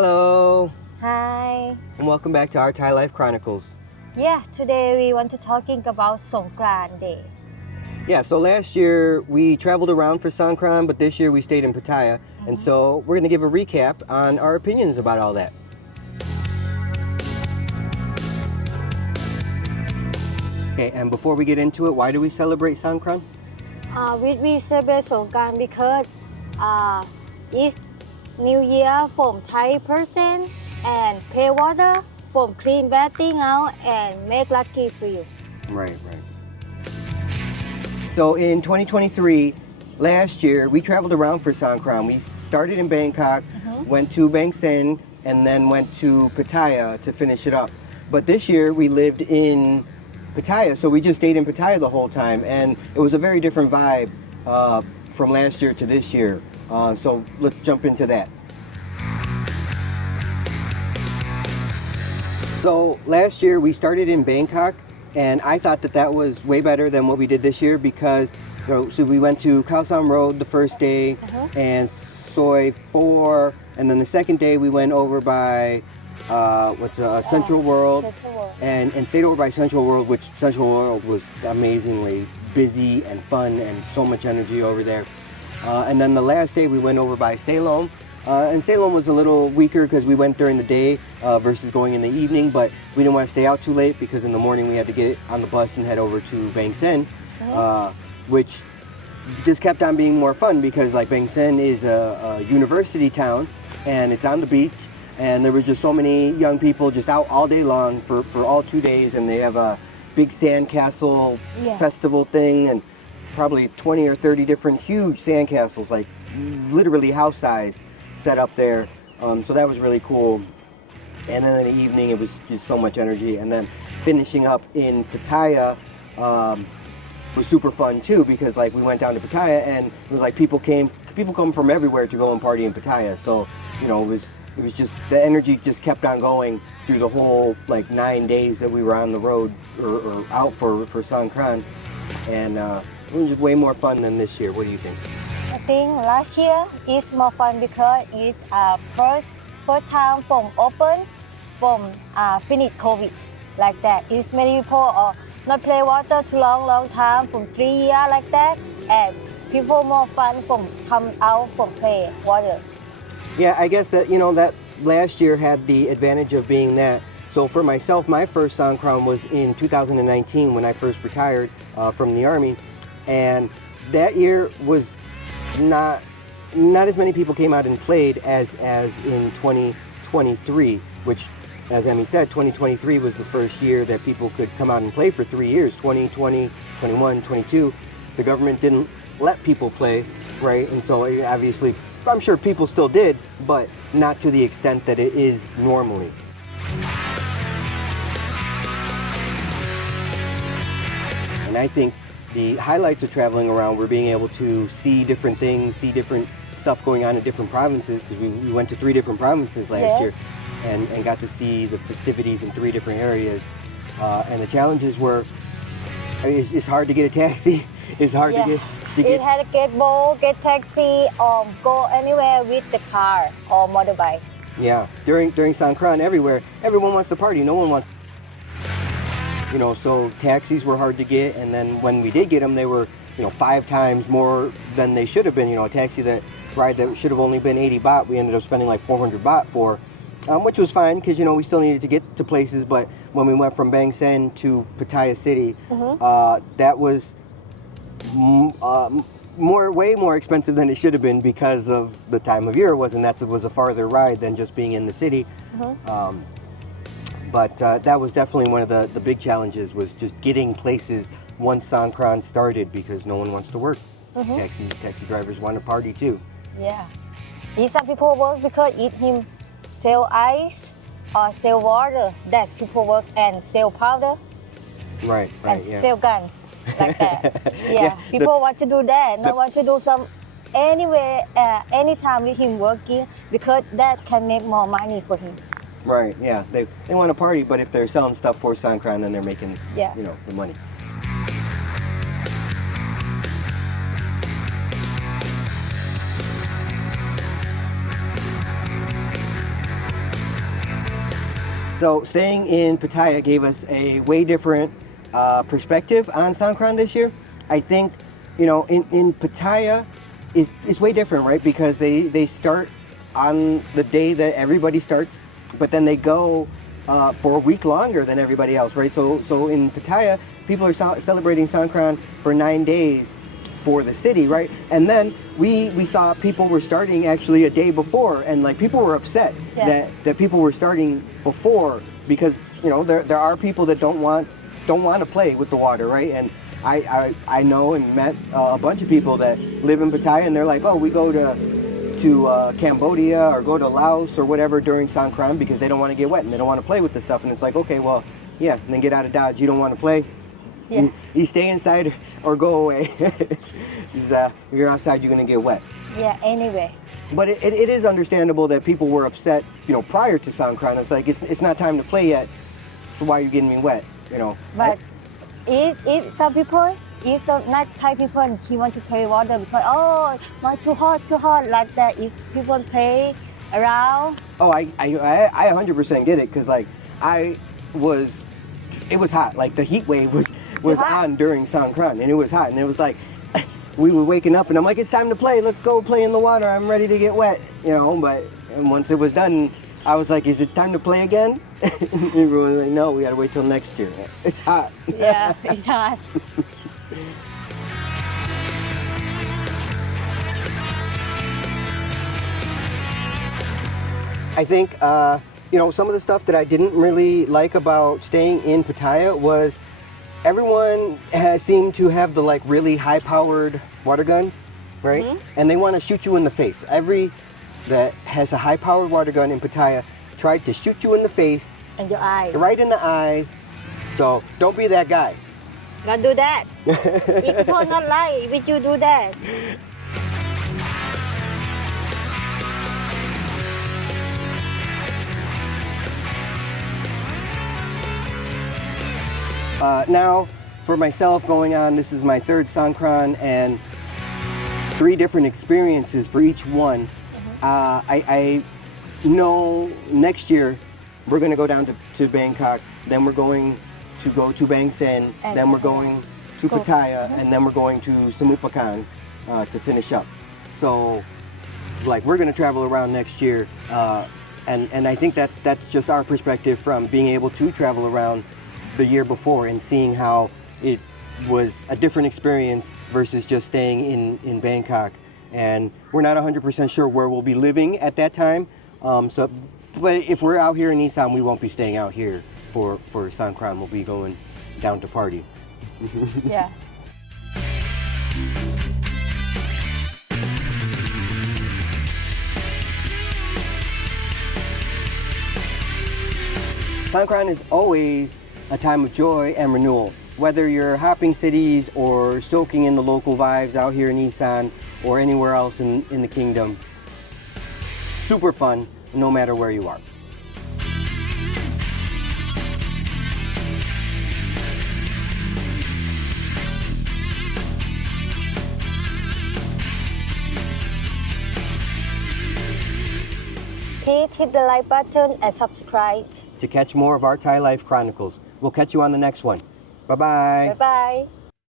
Hello, Hi. and welcome back to our Thai Life Chronicles. Yeah, today we want to talking about Songkran Day. Yeah, so last year we traveled around for Songkran, but this year we stayed in Pattaya. And so we're going to give a recap on our opinions about all that. Okay, and before we get into it, why do we celebrate Songkran? We celebrate Songkran because it's New Year from Thai person and pay water from clean bad thing out and make lucky for you. Right. So in 2023, last year, we traveled around for Songkran. We started in Bangkok, went to Bangsean, and then went to Pattaya to finish it up. But this year, we lived in Pattaya, so we just stayed in Pattaya the whole time, and it was a very different vibe from last year to this year. So let's jump into that. So last year we started in Bangkok, and I thought that was way better than what we did this year because, so we went to Khao Sam Road the first day and Soi 4, and then the second day we went over by Central World, and stayed over by Central World, which Central World was amazingly busy and fun and so much energy over there. And then the last day we went over by Salom. And Salem was a little weaker because we went during the day versus going in the evening, but we didn't want to stay out too late because in the morning we had to get on the bus and head over to Bangsean, which just kept on being more fun because like Bangsean is a university town and it's on the beach, and there was just so many young people just out all day long for all 2 days, and they have a big sandcastle festival thing and probably 20 or 30 different huge sandcastles, like literally house size, set up there. So that was really cool. And then in the evening it was just so much energy, and then finishing up in Pattaya was super fun too because like we went down to Pattaya and it was like people come from everywhere to go and party in Pattaya. So it was just the energy just kept on going through the whole like 9 days that we were on the road or out for Songkran, and it was just way more fun than this year. What do you think? I think last year is more fun because it's first time from open from finish COVID like that. It's many people not play water too long time from 3 years like that, and people more fun from come out from play water. Yeah, I guess that that last year had the advantage of being that. So for myself, my first Songkran was in 2019 when I first retired from the Army, and that year was not as many people came out and played as in 2023, which, as Emmy said, 2023 was the first year that people could come out and play for 3 years. 2020, 21, 22, the government didn't let people play, right? And so obviously, I'm sure people still did, but not to the extent that it is normally. And I think the highlights of traveling around were being able to see different things, see different stuff going on in different provinces, because we went to 3 different provinces last year and got to see the festivities in 3 different areas. And the challenges were, it's hard to get a taxi. It's hard to get. It had to get boat, get taxi, or go anywhere with the car or motorbike. Yeah, during Songkran, everyone wants to party. No one wants. So taxis were hard to get, and then when we did get them, they were, 5 times more than they should have been. A taxi ride that should have only been 80 baht, we ended up spending like 400 baht for, which was fine because, we still needed to get to places. But when we went from Bangsean to Pattaya City, that was way more expensive than it should have been because of the time of year it was, and that was a farther ride than just being in the city. But that was definitely one of the big challenges, was just getting places once Songkran started, because no one wants to work. Taxi drivers want to party too. Yeah. Some people work because him sell ice or sell water. That's people work, and sell powder. Right. And sell gun, like that. People want to do that. Not want to do some anywhere, anytime with him working, because that can make more money for him. Right, yeah. They want to party, but if they're selling stuff for Songkran, then they're making, the money. So staying in Pattaya gave us a way different perspective on Songkran this year. I think, in Pattaya is way different, right? Because they start on the day that everybody starts, but then they go for a week longer than everybody else, right? So in Pattaya, people are celebrating Songkran for 9 days for the city, right? And then we saw people were starting actually a day before, and like people were upset that people were starting before because there are people that don't want to play with the water, right? And I know and met a bunch of people that live in Pattaya, and they're like, oh, we go to Cambodia or go to Laos or whatever during Songkran because they don't want to get wet and they don't want to play with the stuff. And it's like, okay, well, yeah, then get out of Dodge. You don't want to play. Yeah. You stay inside or go away. Because if you're outside, you're going to get wet. Yeah, anyway. But it is understandable that people were upset, prior to Songkran. It's like, it's not time to play yet, so why are you getting me wet, But if some people, if not Thai people, he want to play water because, not too hot, like that. If people play around. Oh, I 100% get it, because like it was hot. Like the heat wave was on during Songkran, and it was hot, and it was like we were waking up, and I'm like, it's time to play. Let's go play in the water. I'm ready to get wet, But once it was done, I was like, is it time to play again? Everyone was like, no, we gotta wait till next year. It's hot. Yeah, it's hot. I think, some of the stuff that I didn't really like about staying in Pattaya was everyone seemed to have the like really high-powered water guns, right? Mm-hmm. And they want to shoot you in the face. Every that has a high-powered water gun in Pattaya tried to shoot you in the face. And your eyes. Right in the eyes. So don't be that guy. Not do that. If people not like, would you do that? Now, for myself going on, this is my third Songkran and 3 different experiences for each one. I know next year we're going to go down to Bangkok, then we're going to go to Bangsean, then we're going to Pattaya, and then we're going to Samut to finish up. So, like, we're going to travel around next year, and I think that's just our perspective from being able to travel around the year before and seeing how it was a different experience versus just staying in Bangkok. And we're not 100% sure where we'll be living at that time. But if we're out here in Isan, we won't be staying out here for Songkran. We'll be going down to party. Yeah. Songkran is always a time of joy and renewal. Whether you're hopping cities or soaking in the local vibes out here in Isan or anywhere else in the kingdom, super fun no matter where you are. Please hit the like button and subscribe. To catch more of our Thai Life Chronicles. We'll catch you on the next one. Bye-bye. Bye-bye.